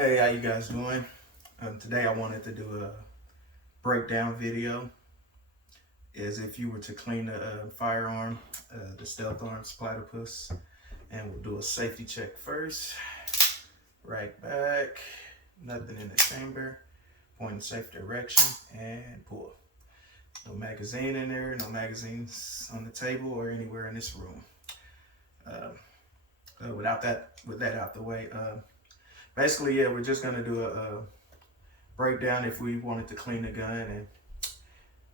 Hey, how you guys doing? Today I wanted to do a breakdown video as if you were to clean the firearm, the Stealth Arms Platypus, and we'll do a safety check first. Right back, nothing in the chamber, point in safe direction, and pull. No magazine in there, no magazines on the table or anywhere in this room. With that out the way, basically, yeah, we're just gonna do a breakdown if we wanted to clean the gun and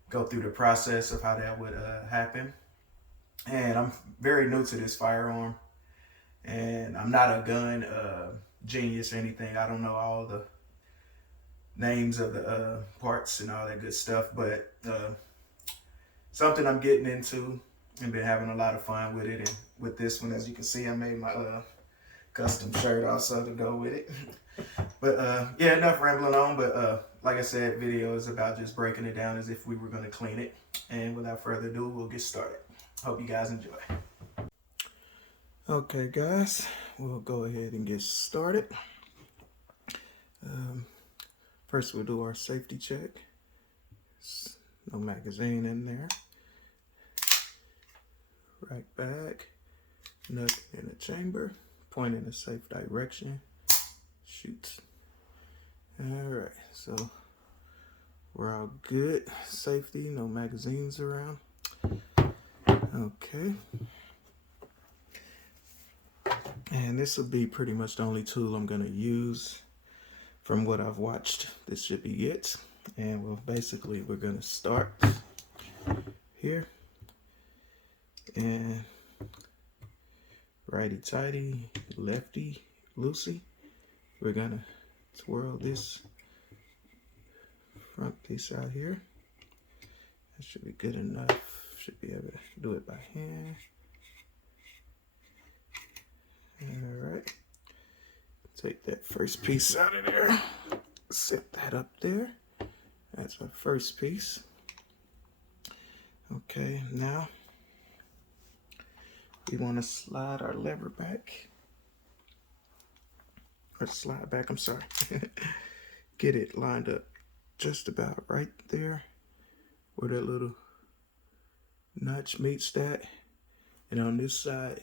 go through the process of how that would happen. And I'm very new to this firearm, and I'm not a gun genius or anything. I don't know all the names of the parts and all that good stuff, but something I'm getting into and been having a lot of fun with it. And with this one, as you can see, I made my custom shirt also to go with it. But yeah, enough rambling on. But like I said, video is about just breaking it down as if we were going to clean it. And without further ado, we'll get started. Hope you guys enjoy. Okay, guys, we'll go ahead and get started. First, we'll do our safety check. No magazine in there. Right back. Nothing in the chamber. Point in a safe direction. Shoot. Alright, so we're all good. Safety, no magazines around. Okay. And this will be pretty much the only tool I'm going to use from what I've watched. This should be it. And well, basically, we're going to start here. And righty tighty, lefty loosey. We're going to twirl this front piece out here. That should be good enough. Should be able to do it by hand. Alright. Take that first piece out of there. Set that up there. That's our first piece. Okay, now we want to slide our lever back. Or slide back, I'm sorry. Get it lined up just about right there where that little notch meets that. And on this side,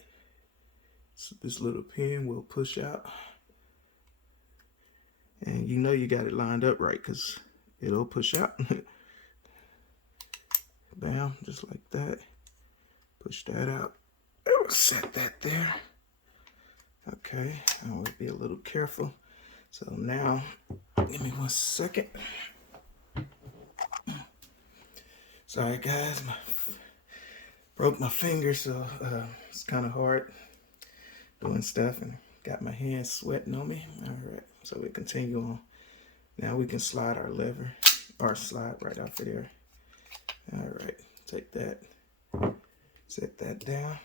so this little pin will push out. And you know you got it lined up right because it'll push out. Bam, just like that. Push that out. Set that there. Okay, I will be a little careful. So now, give me 1 second. Sorry guys, broke my finger, so it's kind of hard doing stuff and got my hands sweating on me. All right, so we continue on. Now we can slide our lever, or slide right off of there. All right, take that, set that down.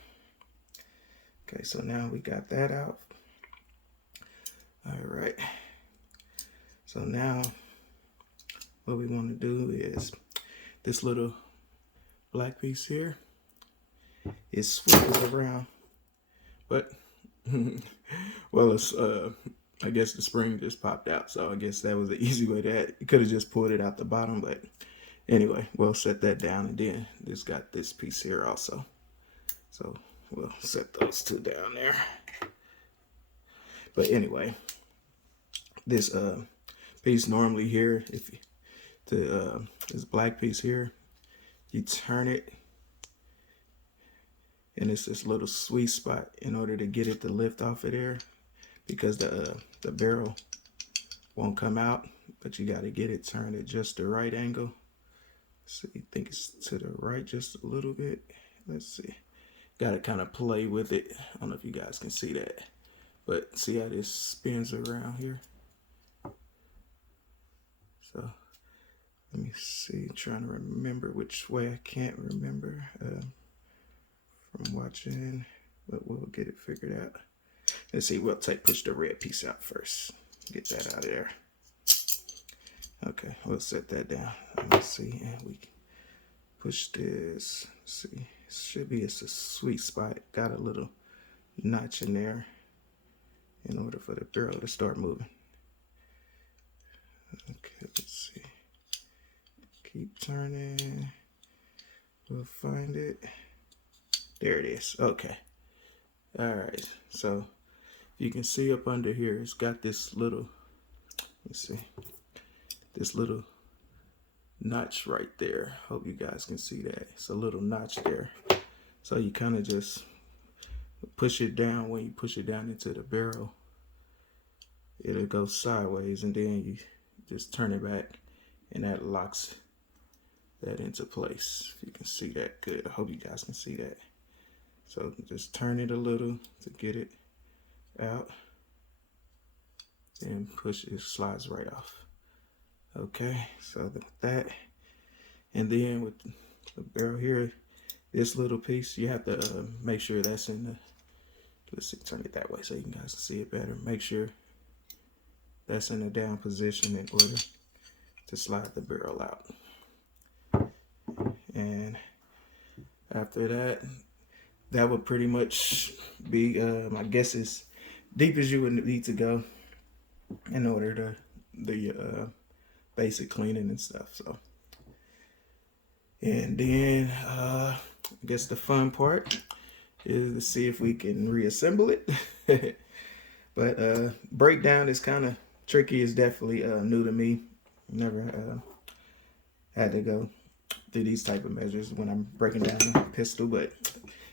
Okay, so now we got that out. All right, so now what we want to do is this little black piece here, it swivels around, but well, it's I guess the spring just popped out, so I guess that was the easy way to add. You could have just pulled it out the bottom, but anyway, we'll set that down, and then it's got this piece here also. So we'll set those two down there. But anyway, this piece normally here, if you, this black piece here, you turn it, and it's this little sweet spot in order to get it to lift off of there, because the barrel won't come out, but you got to get it turned at just the right angle. So you think it's to the right just a little bit. Let's see. Got to kind of play with it. I don't know if you guys can see that, but see how this spins around here. So let me see. I'm trying to remember which way. I can't remember from watching, but we'll get it figured out. Let's see. We'll push the red piece out first. Get that out of there. Okay, we'll set that down. Let's see, and we can push this. Let's see, should be, it's a sweet spot. Got a little notch in there in order for the barrel to start moving. Okay, let's see. Keep turning. We'll find it. There it is. Okay. All right. So you can see up under here, it's got this little, let's see, this little notch right there. Hope you guys can see that. It's a little notch there. So you kind of just push it down. When you push it down into the barrel, it'll go sideways, and then you just turn it back, and that locks that into place. If you can see that good. I hope you guys can see that. So just turn it a little to get it out, and push it, slides right off. Okay, so that, and then with the barrel here, this little piece, you have to make sure that's in the, let's see, turn it that way so you guys can see it better. Make sure that's in the down position in order to slide the barrel out. And after that, that would pretty much be, I guess, as deep as you would need to go in order to the basic cleaning and stuff. So, and then I guess the fun part is to see if we can reassemble it. But breakdown is kind of tricky. It's definitely new to me. Never had to go through these type of measures when I'm breaking down a pistol, but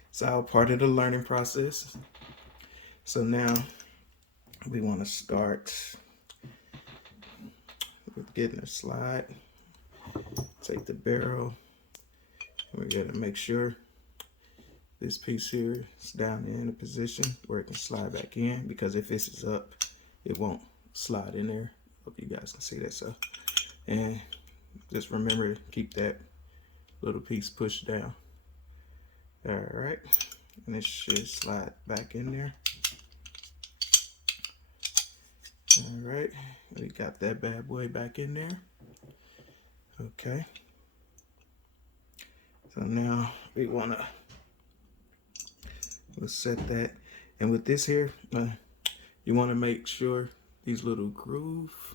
it's all part of the learning process. So now we want to start with getting a slide. Take the barrel. We're going to make sure this piece here is down in a position where it can slide back in, because if this is up, it won't slide in there. Hope you guys can see that. So, and just remember to keep that little piece pushed down. All right, and it should slide back in there. All right, we got that bad boy back in there. Okay, so now we want to, we'll set that, and with this here, you want to make sure these little groove,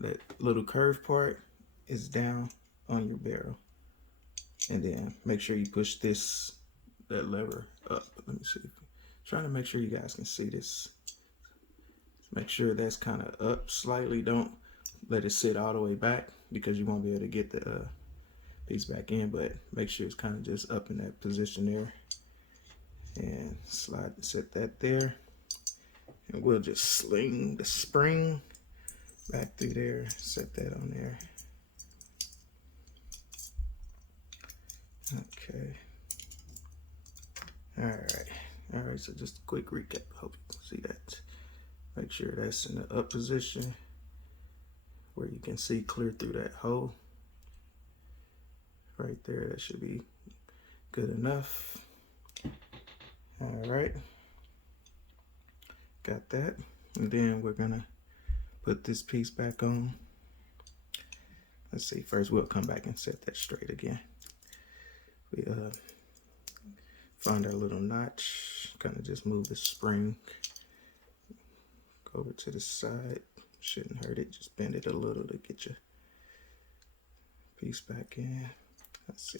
that little curve part, is down on your barrel, and then make sure you push that lever up. Let me see. Trying to make sure you guys can see this. Make sure that's kind of up slightly. Don't let it sit all the way back, because you won't be able to get the piece back in, but make sure it's kind of just up in that position there, and slide, set that there, and we'll just sling the spring back through there, set that on there. Okay. All right, so just a quick recap. Hope you can see that. Make sure that's in the up position where you can see clear through that hole right there. That should be good enough. All right, got that. And then we're gonna put this piece back on. Let's see, first we'll come back and set that straight again. We find our little notch, kind of just move the spring over to the side. Shouldn't hurt it, just bend it a little to get your piece back in. Let's see,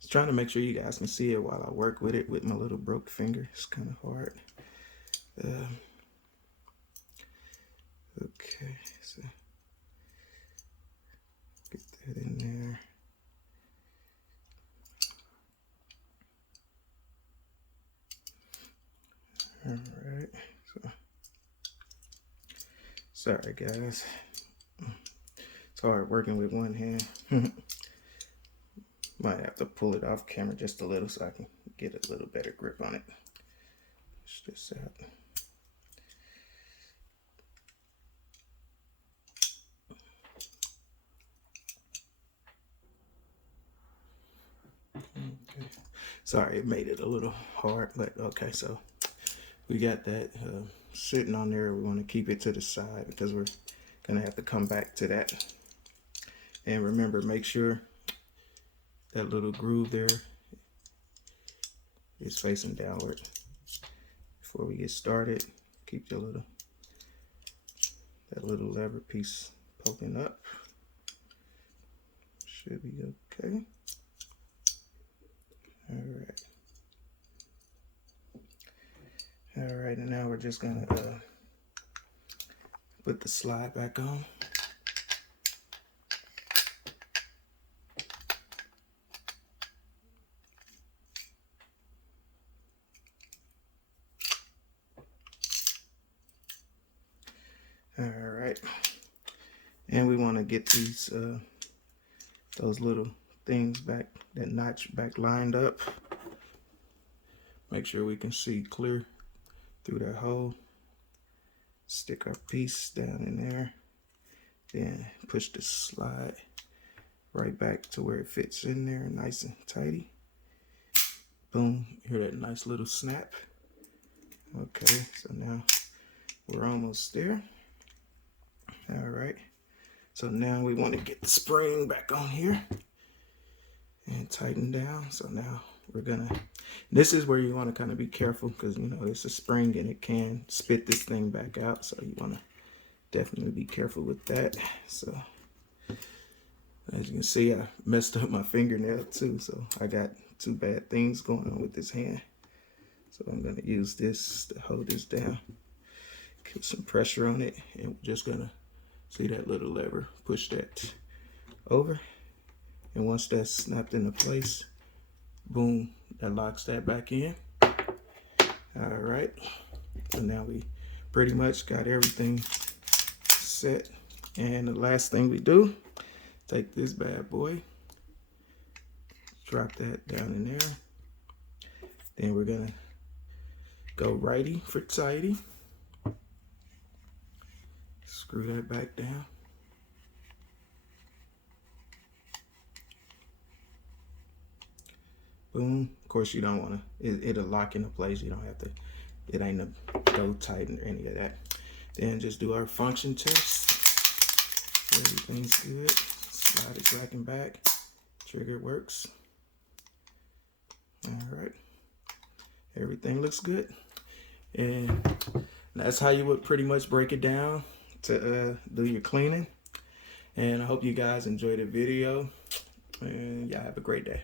just trying to make sure you guys can see it while I work with it with my little broke finger. It's kind of hard. Okay, so get that in there. All right, so sorry guys, it's hard working with one hand. Might have to pull it off camera just a little so I can get a little better grip on it. Push this out. Okay. Sorry, it made it a little hard, but okay, so we got that sitting on there. We want to keep it to the side because we're gonna have to come back to that. And remember, make sure that little groove there is facing downward. Before we get started, keep that little lever piece poking up. Should be okay. Alright. Alright, and now we're just gonna put the slide back on. Alright. And we want to get these those little things back, that notch back lined up. Make sure we can see clear through that hole. Stick our piece down in there. Then push the slide right back to where it fits in there, nice and tidy. Boom, hear that nice little snap. Okay, so now we're almost there. All right, so now we want to get the spring back on here and tighten down. So now we're gonna, this is where you want to kind of be careful, because you know it's a spring and it can spit this thing back out, so you want to definitely be careful with that. So as you can see, I messed up my fingernail too, so I got two bad things going on with this hand. So I'm gonna use this to hold this down, put some pressure on it, and we're just gonna see that little lever, push that over, and once that's snapped into place, boom, that locks that back in. All right, so now we pretty much got everything set. And the last thing we do, take this bad boy, drop that down in there. Then we're gonna go righty for tighty. Screw that back down. Boom. Of course, you don't want to, it'll lock into place. You don't have to, it ain't a go tighten or any of that. Then just do our function test. Everything's good. Slide it back and back. Trigger works. All right. Everything looks good. And that's how you would pretty much break it down to do your cleaning. And I hope you guys enjoyed the video. And y'all have a great day.